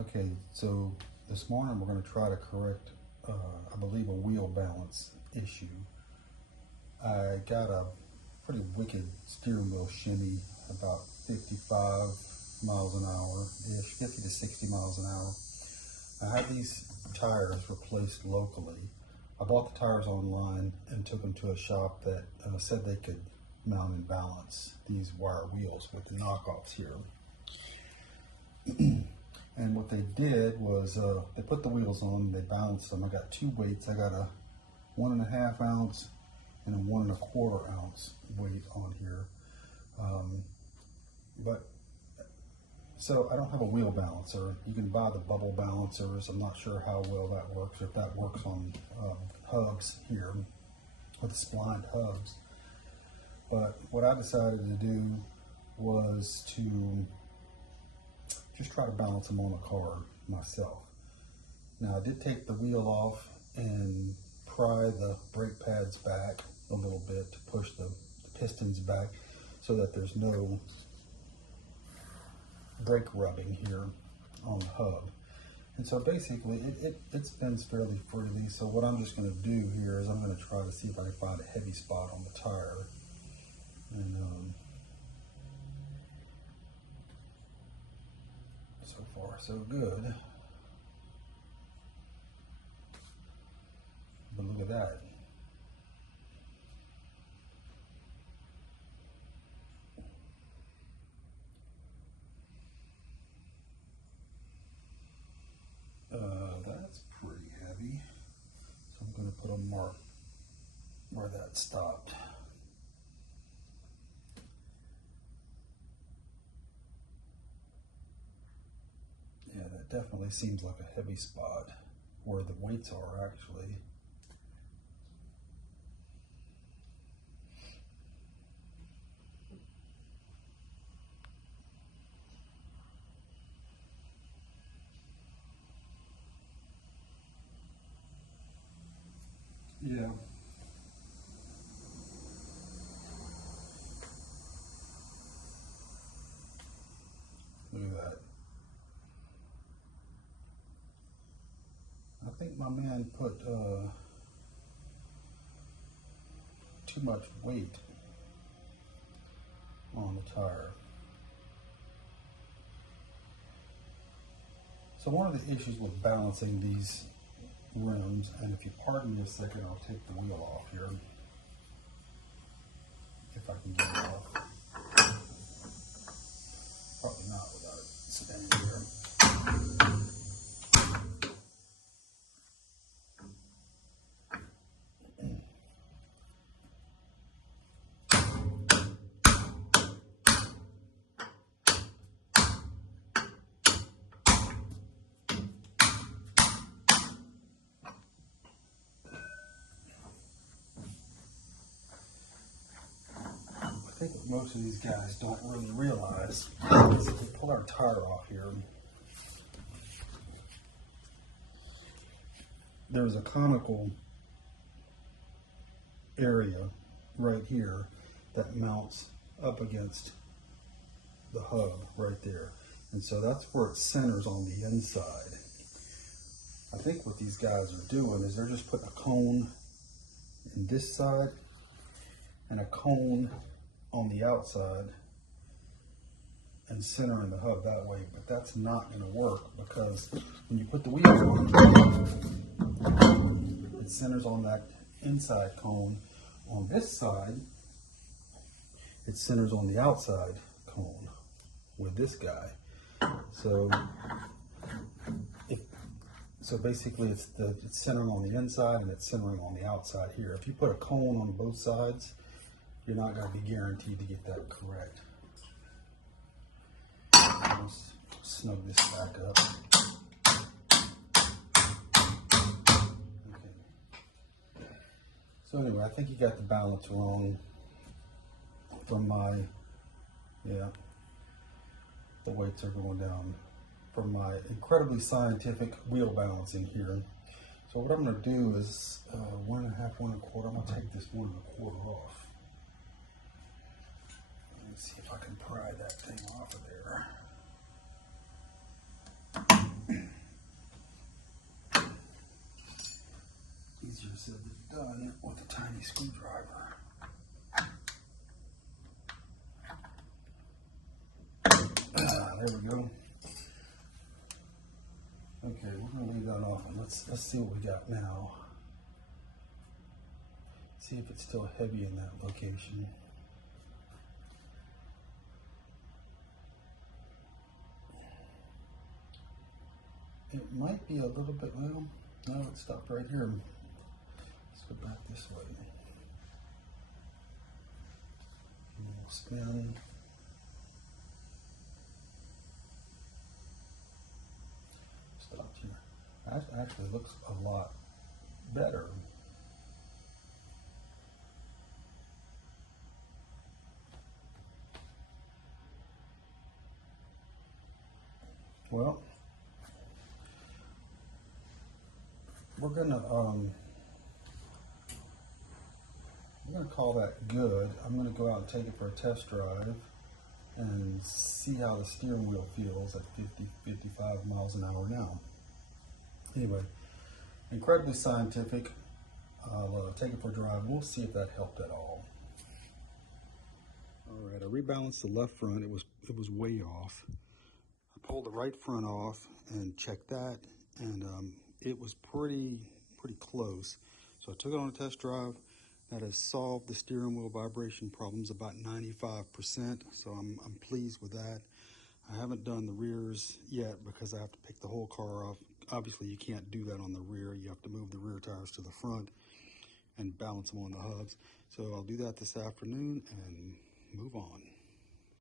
Okay, so this morning we're going to try to correct, I believe, a wheel balance issue. I got a pretty wicked steering wheel shimmy, about 55 miles an hour-ish, 50 to 60 miles an hour. I had these tires replaced locally. I bought the tires online and took them to a shop that said they could mount and balance these wire wheels with the knockoffs here. And what they did was they put the wheels on, they balanced them. I got two weights. I got a 1.5 ounce and a 1.25 ounce weight on here. So I don't have a wheel balancer. You can buy the bubble balancers. I'm not sure how well that works, if that works on hubs here, with the splined hubs. But what I decided to do was to just try to balance them on the car myself. Now I did take the wheel off and pry the brake pads back a little bit to push the pistons back so that there's no brake rubbing here on the hub. And so basically it spins fairly freely. So what I'm just going to do here is I'm going to try to see if I can find a heavy spot on the tire. And so far so good. But look at that. That's pretty heavy. So I'm going to put a mark where that stopped. Yeah, that definitely seems like a heavy spot where the weights are actually. Yeah. Look at that. I think my man put too much weight on the tire. So one of the issues with balancing these rims, and if you pardon me a second, I'll take the wheel off here, if I can get it off. Probably not without it spinning here. I think what most of these guys don't really realize is if we pull our tire off here, there's a conical area right here that mounts up against the hub right there. And so that's where it centers on the inside. I think what these guys are doing is they're just putting a cone in this side and a cone on the outside and centering the hub that way, but that's not going to work because when you put the wheels on, it centers on that inside cone. On this side, it centers on the outside cone with this guy. So basically it's centering on the inside and it's centering on the outside here. If you put a cone on both sides, you're not going to be guaranteed to get that correct. Let's snug this back up. Okay. So anyway, I think you got the balance wrong from my, the weights are going down from my incredibly scientific wheel balancing here. So what I'm going to do is 1.5, 1.25. I'm going to take this 1.25 off. Let's see if I can pry that thing off of there. this is done with a tiny screwdriver. There we go. Okay, we're gonna leave that off and let's see what we got now. See if it's still heavy in that location. It might be a little bit, well, no, it stopped right here. Let's go back this way. And we'll spin. Stopped here. That actually looks a lot better. Well, we're gonna call that good. I'm gonna go out and take it for a test drive and see how the steering wheel feels at 50, 55 miles an hour now. Anyway, incredibly scientific. I'll take it for a drive. We'll see if that helped at all. All right, I rebalanced the left front. It was way off. I pulled the right front off and checked that, and it was pretty close. So I took it on a test drive. That has solved the steering wheel vibration problems about 95%. So I'm pleased with that. I haven't done the rears yet because I have to pick the whole car off. Obviously, you can't do that on the rear. You have to move the rear tires to the front and balance them on the hubs. So I'll do that this afternoon and move on.